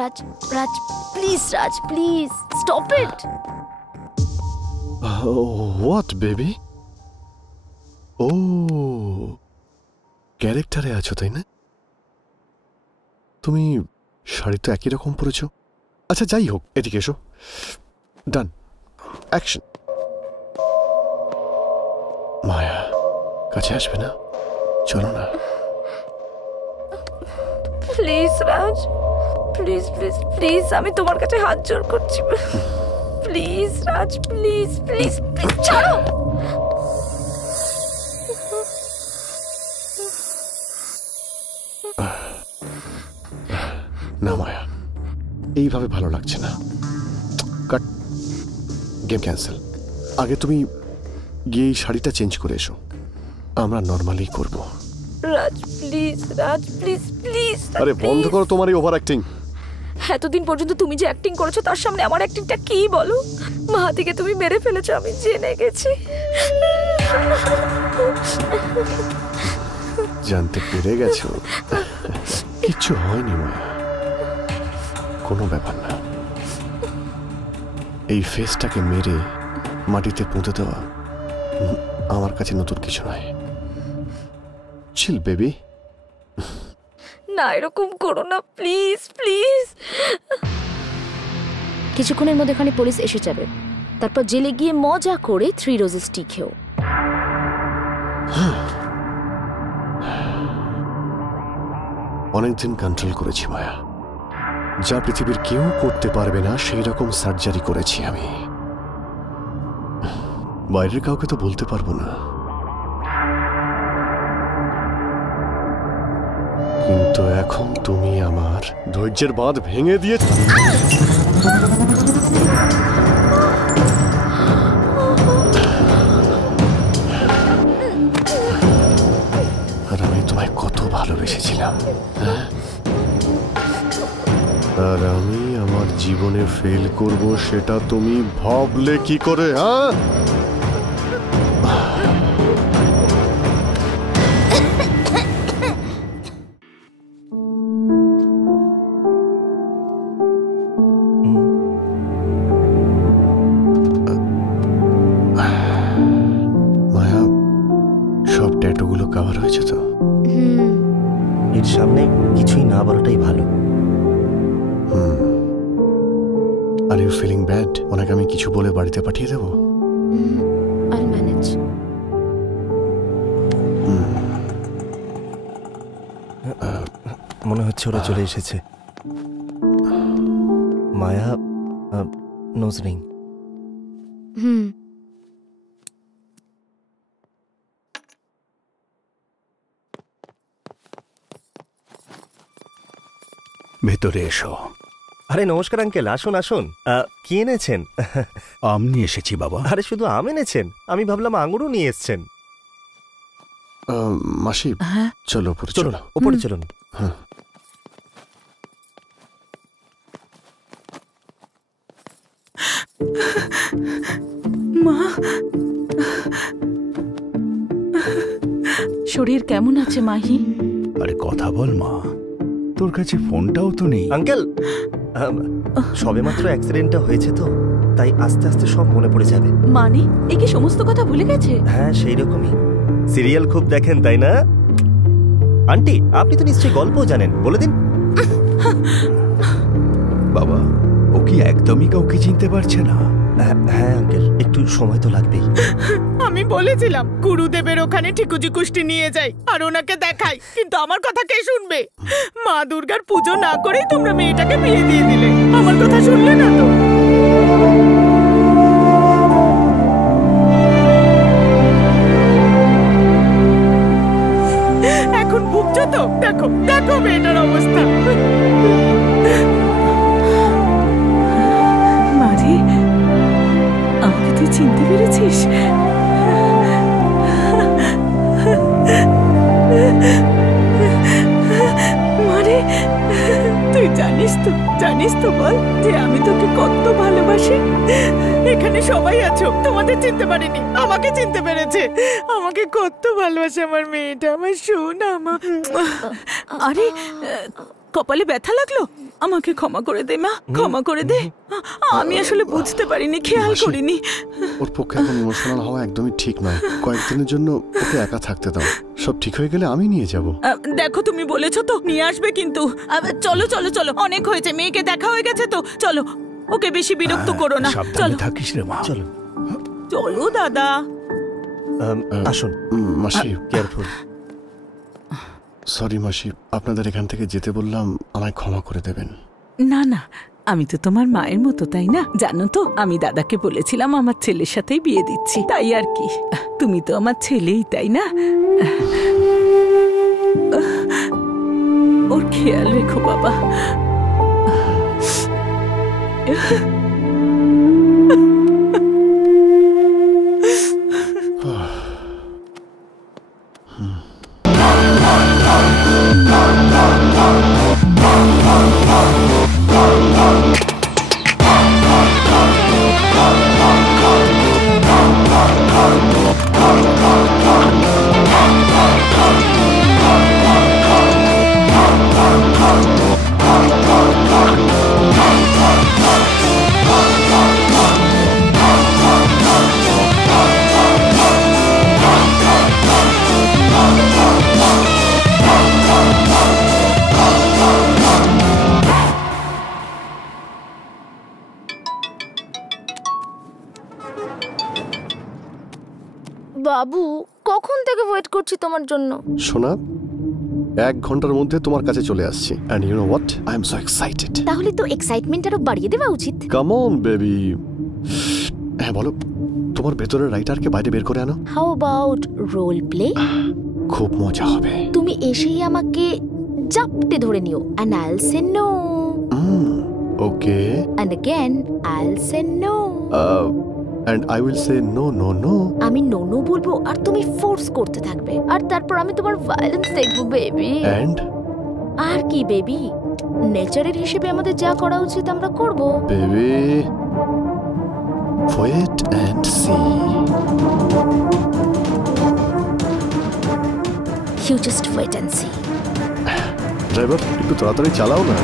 Raj, Raj, please, stop it. What, baby? Oh, ক্যারেক্টারে আছো তাই না? তুমি শাড়ি তো একই রকম পরেছো। আচ্ছা যাই হোক, এদিকে এসো। ডান, অ্যাকশন। মায়া, কাছে আসবে না? চলো না। Please Raj, please please please, আমি তোমার কাছে হাত জোড় করছি। Please Raj, please please please ছাড়ো। না মায়া, এইভাবে ভালো লাগছে না। কাট, গেম ক্যান্সেল। আগে তুমি গিয়ে এই শাড়িটা চেঞ্জ করে এসো, আমরা নর্মালি করব। রাজ প্লিজ, রাজ প্লিজ প্লিজ। আরে বন্ধ করো তোমার এই ওভার অ্যাক্টিং। এতদিন পর্যন্ত তুমি যে অ্যাক্টিং করেছো তার সামনে আমার অ্যাক্টিংটা কি বলো? মাহাতিকে তুমি মেরে ফেলেছো, আমি জেনে গেছি। জানতে পেরে গেছো? কিচ্ছু হয়নি মায়া, কোনো ব্যাপার না। এই ফেসটাকে মেরে মাটিতে পুঁতে দেওয়া আমার কাছে নতুন কিছু নয়। চিল বেবি। না, এরকম করো না প্লিজ প্লিজ। কিছুক্ষণের মধ্যে এখানে পুলিশ এসে যাবে, তারপর জেলে গিয়ে মজা করে 3 রোজেস টি খেও। অনেকদিন কন্ট্রোল করেছি মায়া, যা পৃথিবীর কেউ করতে পারবে না সেই রকম সার্জারি করেছি আমি। বাইরের কাউকে তো বলতে পারবো না, কিন্তু এখন তুমি আমার ধৈর্যের বাঁধ ভেঙে দিয়েছ। আর আমি তোমায় কত ভালোবেসেছিলাম, আর আমি আমার জীবনে ফেল করব সেটা তুমি ভাবলে কি করে? হ্যাঁ, মায়া, সব ট্যাটুগুলো কভার হয়েছে তো? এর সামনে কিছুই না বলাটাই ভালো। Are you feeling bad? ওনাকে আমি কিছু বলে বাড়িতে পাঠিয়ে দেবো? I manage. মনে হচ্ছে ওরা চলে এসেছে। Maya, nose ring. ভেতরে এসো। আরে নমস্কার আঙ্কেল, আসুন আসুন। কি এনেছেন? আম নিয়ে এসেছি বাবা। আরে শুধু আম এনেছেন? আমি ভাবলাম আঙুরও নিয়ে এসছেন। মাসি, চলো উপরে, চলুন উপরে চলুন। হ্যাঁ, মা, শরীর কেমন আছে মাহি? আরে কথা বল মা, তোর কাছে ফোনটাও তো নেই। আঙ্কেল, সবেমাত্র অ্যাক্সিডেন্টটা হয়েছে তো, তাই আস্তে আস্তে সব মনে পড়ে যাবে। মানে এ কি সমস্ত কথা ভুলে গেছে? হ্যাঁ সেই রকমই। সিরিয়াল খুব দেখেন তাই না? আন্টি, আপনি তো নিশ্চয়ই গল্পও জানেন, বলে দিন। বাবা, ও কি একদমই কাউকে চিনতে পারছে না? হ্যাঁ আঙ্কেল, একটু সময় তো লাগবেই। আমি বলেছিলাম গুরুদেবের ওখানে ঠিকুজি কুষ্টি নিয়ে যাই আর ওনাকে দেখাই, কিন্তু আমার কথা কে শুনবে? মা দুর্গার পুজো না করেই তোমরা মেয়েটাকে বিয়ে দিয়ে দিলে, আমার কথা শুনলে না তো। এখন ভুগছো তো, দেখো দেখো মেয়েটার অবস্থা। মারি, আমাকে তুই চিনতে পেরেছিস? মারে, তুই জানিস তো বল যে আমি তোকে কত ভালোবাসি। এখানে সবাই আছো, তোমাদের চিনতে পারিনি, আমাকে চিনতে পেরেছে। আমাকে কত ভালোবাসে আমার মেয়েটা, আমার সোনা। আরে কপালে ব্যথা লাগলো? আমাকে ক্ষমা করে দে মা, ক্ষমা করে দে। আমি আসলে বুঝতে পারিনি, খেয়াল মাসি। করিনি। ওর পক্ষে এখন ইমোশনাল হওয়া একদমই ঠিক নয়। কয়েকদিনের জন্য ওকে একা থাকতে দাও, সব ঠিক হয়ে গেলে আমি নিয়ে যাব। দেখো তুমি বলেছো তো নিয়ে আসবে, কিন্তু চলো চলো চলো, অনেক হয়েছে, মেয়েকে দেখা হয়ে গেছে তো, চলো। ওকে বেশি বিরক্ত করো না, সাবধানে চলো থাকিস রে মা। চলো চলো দাদা। আসুন, মাসি, কেয়ারফুল। সরি মাসি, আপনাদের এখান থেকে যেতে বললাম, আমায় ক্ষমা করে দেবেন। না না, আমি তো তোমার মায়ের মতো, তাই না? জানো তো, আমি দাদাকে বলেছিলাম আমার ছেলের সাথেই বিয়ে দিচ্ছি, তাই আর কি। তুমি তো আমার ছেলেই, তাই না? ওর খেয়াল রেখো বাবা। বাবু, কখন থেকে ওয়েট করছি তোমার জন্য। সোনা, 1 ঘন্টার মধ্যে তোমার কাছে চলে আসছি। And you know what, I am so excited. তাহলে তো এক্সাইটমেন্ট আরো বাড়িয়ে দেওয়া উচিত। Come on baby. হ্যাঁ বলো, তোমার ভেতরের রাইটারকে বাইরে বের করে আনো। How about role play? খুব মজা হবে। তুমি এসেই আমাকে জাপটে ধরে নিও, and I'll say no, okay, and again I'll say no. and I will say no no no. আমি নো নো বলবো আর তুমি ফোর্স করতে থাকবে, আর তারপর আমি তোমার ভায়োলেন্স দেখবো বেবি। And আর কি বেবি, নেচারের হিসেবে আমাদের যা করা উচিত আমরা করব। baby, wait and see. You just wait and see. Driver, একটু তাড়াতাড়ি চালাও না।